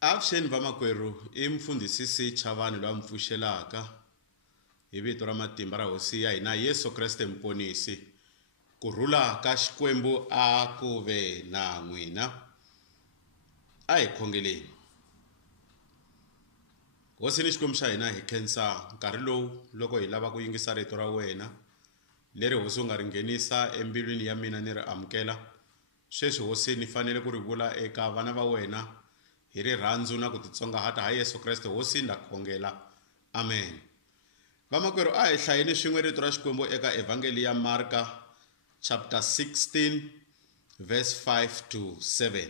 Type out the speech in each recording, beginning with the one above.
Avuxeni vamakwerhu I mfundhisisi Chavani loyi a mpfuxelaka hi vito ra matimba ra hosi ya hina Yesu Kreste Mponisi. Kurhula ka Xikwembu a ku ve na n'wina. A hi khongeleni. Hosi ni Xikwembu xa hina hi khensa nkarhi lowu loko hi lava ku yingisa rito ra wena leri hosi u nga ri nghenisa embilwini ya mina ni ri amukela. Sweswi hosi ni fanele ku ri vula eka vana va wena hi rirhandzu na ku titsongahata ha Yesu Kreste hosi nda khongela. Amen. Vamakwerhu a hi hlayeni swin'we rito ra Xikwembu eka Evangeli ya Marka chapter 16 verse 5 to 7.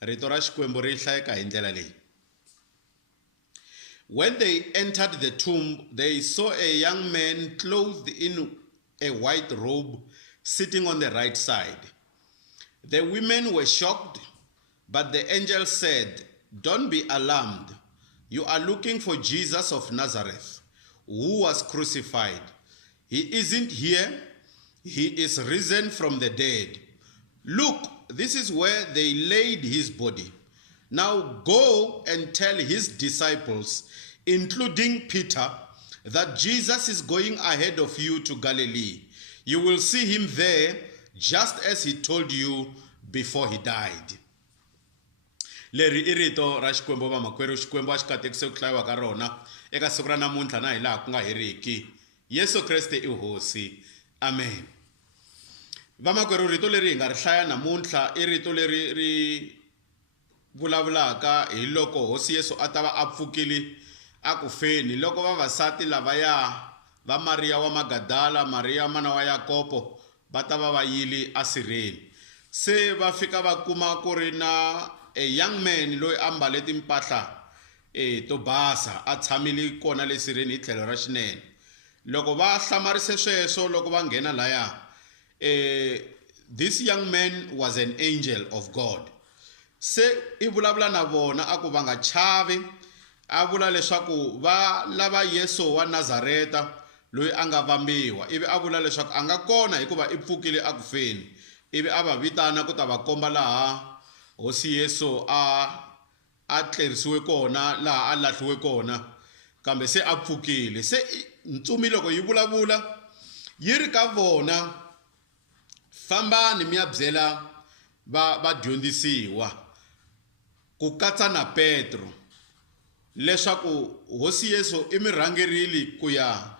Rito ra Xikwembu ri hlayeka hi ndlela leyi. When they entered the tomb, they saw a young man clothed in a white robe sitting on the right side. The women were shocked, but the angel said, "Don't be alarmed. You are looking for Jesus of Nazareth, who was crucified. He isn't here. He is risen from the dead. Look, this is where they laid his body. Now go and tell his disciples, including Peter, that Jesus is going ahead of you to Galilee. You will see him there, just as he told you before he died." Leri irito ra Xikwembu vamakwerhu, Xikwembu a xi katekise ku hlayiwa ka rona eka siku ra namuntlha na hi laha ku nga heriki. Yesu Kreste I hosi. Amen. Vamakwerhu, rito leri hi nga ri hlaya namuntlha I rito leri ri vulavulaka hi loko hosi Yesu a ta va a pfukile a ku feni, loko vavasati lavaya va Maria wa Magadala, Maria mana wa Yakobo va ta va yile asirheni. Se va fika va kuma ku ri na a young man loyi a mbale timpahla to basa a tshamile kona le sirheni hi tlhelo ra xinene. Loko va hlamarise sweswo, loko va nghena laya, this young man was an angel of God. Se I vulavula na vona a ku va nga chavi, a vula leswaku va lava Yesu wa Nazareta loyi a nga vambiwa. Ivi a vula leswaku a nga kona hikuva I pfukile a ku feni. Ivi a va vitana ku ta va komba laha hosi Yesu a tlerisiwe kona, laha a lahliwe kona, kambe se a pfukile. Se ntsumi loko yi vulavula yi ri ka vona, fambani mi ya byela vadyondzisiwa ku katsa na Petro leswaku hosi Yesu I mi rhangerile ku ya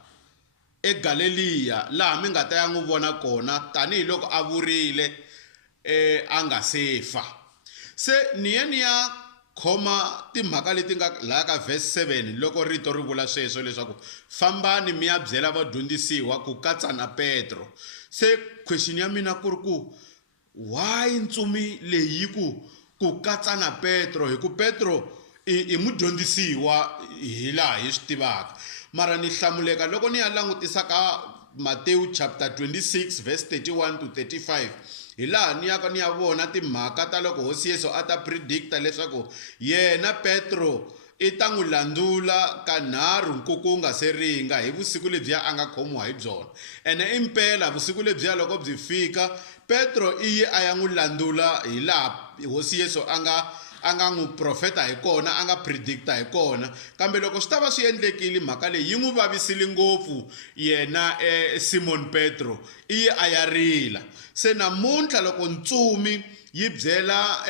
eGalileya laha mi nga ta ya n'wi vona kona tanihiloko a vurile a nga se fa. Se ni ya khoma timhaka leti nga laha ka verse 7 loko rito ri vula sweswo leswaku fambani mi ya byela vadyondzisiwa ku katsa na Petro. Se question ya mina ku ri ku why ntsumi leyi ku katsa na Petro, hi ku Petro I mudyondzisiwa hi laha hi swi tivaka. Mara ni hlamuleka loko ni ya langutisa ka Matthew chapter 26 verse 31 to 35, hi laha ni ya vona timhaka ta loko hosi Yesu a ta predicta leswaku yena Petro I ta n'wi landzula kanharhu nkuku wu nga se ringa hi vusiku lebyiya a nga khomiwa hi byona. Ene impela vusiku lebyiya loko byi fika, Petro iye a ya n'wi landzula hi laha hosi Yesu a nga n'wi profeta hi kona, a nga predicta hi kona. Kambe loko swi ta va swi endlekile mhaka leyi yi n'wi vavisile ngopfu yena Simon Petro, iye a ya rila. Se namuntlha loko ntsumi yi byela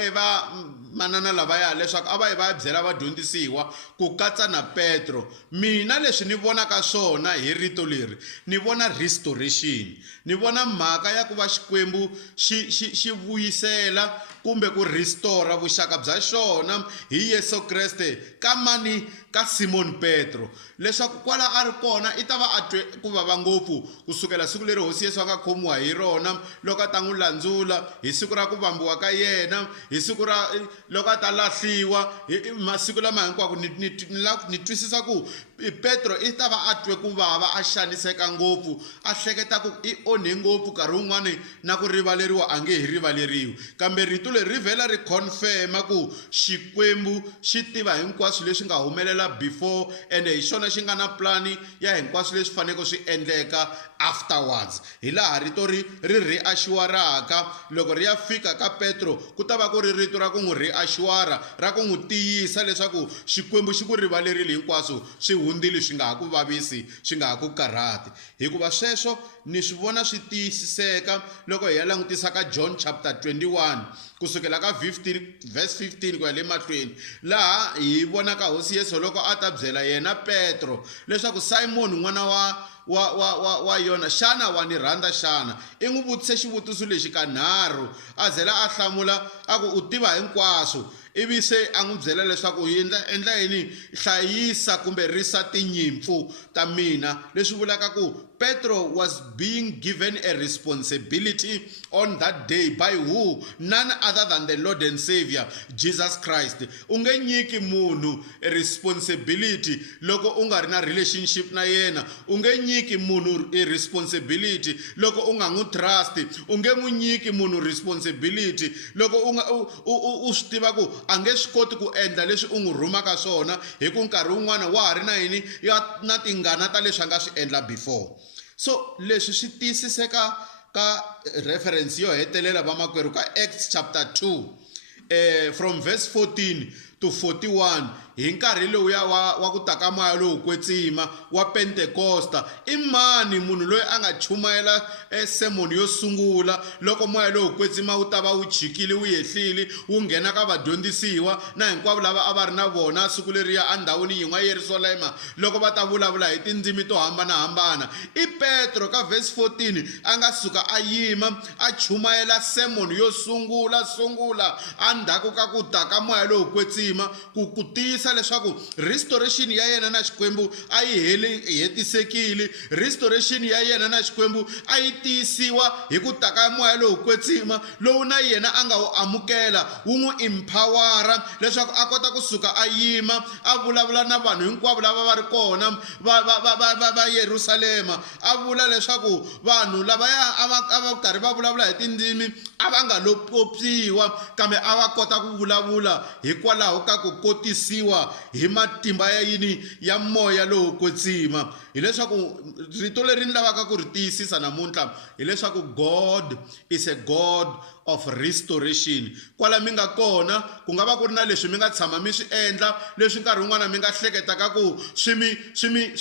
manana lavaya leswaku a va yi va ya byela vadyondzisiwa ku katsa na Petro, mina leswi ni vonaka swona hi rito leri ni vona restoration. Ni vona mhaka ya ku va Xikwembu xi vuyisela kumbe ku restore vuxaka bya xona hi Yesu Kreste ka mani, ka Simon Petro, leswaku kwala a ri kona I ta va a twe ku vava ngopfu kusukela siku leri hosi Yesu a nga khomiwa hi rona loko a ta n'wi landzula hi siku ra ku vambiwa lahliwa ka yena hi siku ra loko a ta lahliwa masiku lama hinkwako ni twisisa ku Petro i ta va a twe ku vava a xaniseka ngopfu a hleketa ku i onhe ngopfu nkarhi wun'wani na ku rivaleriwa a nge hi rivaleriwi kambe rito leri ri vhela ri confirma ku Xikwembu xi tiva hinkwaswo leswi nga humelela before ende hi xona xi nga na plani ya hinkwaswo leswi faneleke swi endleka afterwards hi laha rito ri reassuaraka loko ri ya fika ka Petro ku ta va ku ri rito ra ku n'wi reassuara ra ku n'wi tiyisa leswaku Xikwembu xi ku rivalerile hinkwaswo swi hundzile swi nga ha ku vavisi swi nga ha ku karhati hikuva sweswo ni swi vona swi tiyisiseka loko hi ya langutisa ka John chapter 21 kusukela ka 15 verse 15 ku ya le mahlweni laha hi vonaka hosi Yesu loko a ta byela yena Petro leswaku Simon n'wana wa Yona xana wa ni rhandza xana i n'wi vutise xivutiso lexi kanharhu a zela a hlamula a ku u tiva hinkwaswo ivi se a n'wi byela leswaku endla yini hlayisa kumbe risa tinyimpfu ta mina leswi vulaka ku Petro was being given a responsibility on that day by who? None other than the Lord and Savior, Jesus Christ. Unge nyiki munhu a responsibility loko unga ri na relationship na yena. Unge nyiki munhu a responsibility loko unga ngu trust. Unge nyiki munhu responsibility loko unga swi tiva ku ange swi koti ku endla leswi u n'wi rhumaka swona hi ku nkarhi wun'wana wa ha ri na yini na tingana ta leswi a nga swi endla before. So leswi swi tiyisiseka ka reference yo hetelela vamakwerhu ka Acts chapter 2 from verse 14 to 41 hi nkarhi lowuya wa ku taka moya lowu kwetsima wa Pentecosta i mani munhu loyi a nga chumayela sermon yo sungula loko moya lowu kwetsima wu ta va wu chikile wu yehlile wu nghena ka vadyondzisiwa na hinkwavo lava a va ri na vona siku leriya andhawini yin'we ya Yerusalema loko va ta vulavula hi tindzimi to hambanahambana i Petro ka verse 14 a nga suka a yima a chumayela sermon yo sungula andhaku ka ku taka moya lowu kwetsima ku tiyisa leswaku restoration ya yena na Xikwembu a yi hetisekile restoration ya yena na Xikwembu a yi tiyisiwa hi ku taka moya lowu kwetsima lowu na yena a nga wu amukela wu n'wi empowera leswaku a kota kusuka a yima a vulavula na vanhu hinkwavo lava va ri kona va Yerusalema a vula leswaku vanhu lavaya a va karhi va vulavula hi tindzimi a va nga lopyiwa kambe a va kota ku vulavula hikwalaho ka ku kotisiwa hi matimba ya yini ya moya lowu kwetsima hileswaku rito leri ni lavaka ku ri tiyisisa namuntlha hileswaku God is a God of restoration kwala mi nga kona ku nga va ku ri na leswi mi nga tshama mi swi endla leswi nkarhi wun'wana mi nga hleketaka ku swi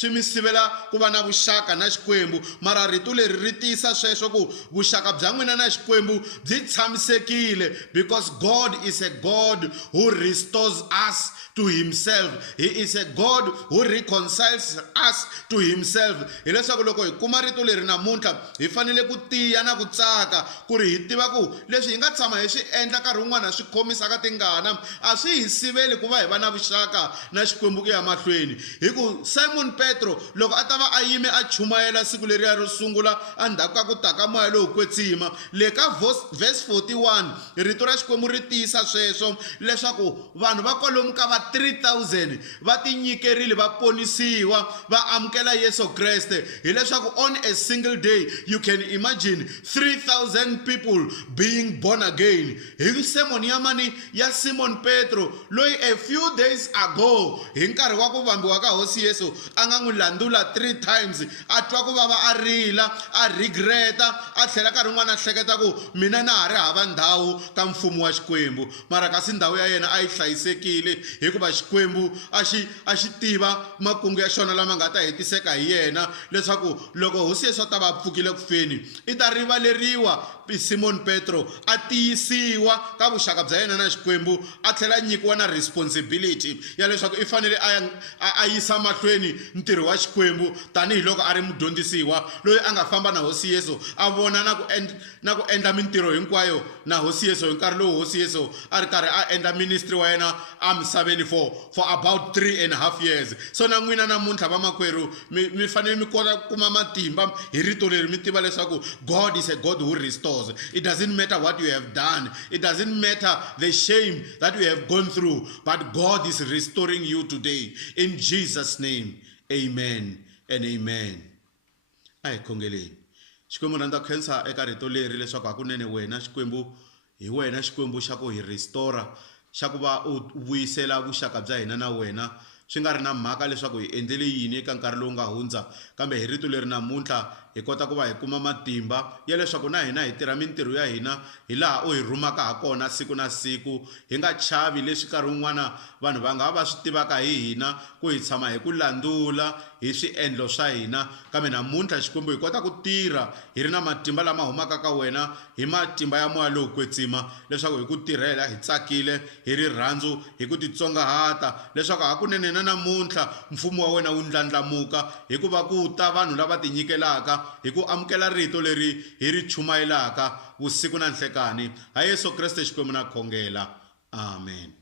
mi sivela ku va na vuxaka na Xikwembu mara rito leri ri tiyisa sweswo ku vuxaka bya n'wina na Xikwembu byi tshamisekile because God is a God who restores us to himself. He is a God who reconciles us to himself. Hileswaku loko hi kuma rito leri namuntlha hi fanele ku tiya na ku tsaka ku ri hi tiva ku leswi hi nga tshama hi swi endla nkarhi wun'wana swi khomisaka tingana a swi hi siveli ku va hi va na vuxaka na Xikwembu ku ya mahlweni hi ku Simon Petro loko a ta va a yime a chumayela siku leriya ro sungula andhaku ka ku taka moya lowu kwetsima le ka verse 41 rito ra Xikwembu ri tiyisa sweswo leswaku vanhu va kwalomu ka va 3,000 va tinyikerile va ponisiwa va amukela Yesu Kreste hileswaku on a single day you can imagine 3,000 people being born again hi sermon ya mani ya Simon Petro loyi a few days ago hi nkarhi wa ku vambiwa ka hosi Yesu a nga n'wi landula 3 times a twa ku vava a rila a regreta a tlhela nkarhi wun'wana a hleketa ku mina na ha ri hava ndhawu ka mfumo wa Xikwembu mara kasi ndhawu ya yena a yi hlayisekile hikuva Xikwembu a xi tiva makungu ya xona lama nga ta hetiseka hi yena leswaku loko hosi Yesu ta va pfukile ku feni i ta rivaleriwa Simon Petro a tiyisiwa ka vuxaka bya yena na Xikwembu a tlhela nyikiwa na responsibility ya leswaku i fanele a yisa mahlweni ntirho wa Xikwembu tanihiloko a ri mudyondzisiwa loyi a nga famba na hosi Yesu a vona na ku endla mintirho hinkwayo na hosi Yesu hi nkarhi lowu hosi Yesu a ri karhi a endla ministry wa yena amisaveni for about 3.5 years so na n'wina namuntlha vamakwerhu mi fanele mi kota kuma matimba hi rito leri mi tiva leswaku God is a God who restores. It doesn't matter what you have done. It doesn't matter the shame that you have gone through. But God is restoring you today. In Jesus' name, amen and amen. Ay khongeleni. Xikwembu na nda khensa eka rito leri leswaku hakunene wena Xikwembu hi wena Xikwembu xa ku hi restore, xa ku va u vuyisela vuxaka bya hina na wena. Swi nga ri na mhaka leswaku hi endlele yini eka nkarhi lowu nga hundza, kambe hi rito leri namuntlha hi kota ku va hi kuma matimba ya leswaku na hina hi tirha mintirho ya hina hi laha u hi rhumaka ha kona siku na siku. Hi nga chavi leswi nkarhi wun'wana vanhu va nga va swi tivaka hi hina, ku hi tshama hi ku landula hi swiendlo swa hina, kambe namuntlha Xikwembu hi kota ku tirha hi ri na matimba lama humaka ka wena, hi matimba ya moya lowu kwetsima, leswaku hi ku tirhela hi tsakile, hi rirhandzu, hi ku titsongahata, leswaku hakunene na namuntlha mfumo wa wena wu ndlandlamuka hi ku va ku ta vanhu lava tinyikelaka hi ku amukela rito leri hi ri chumayelaka vusiku na nhlekani. Ha Yesu Kreste Xikwembu na khongela, amen.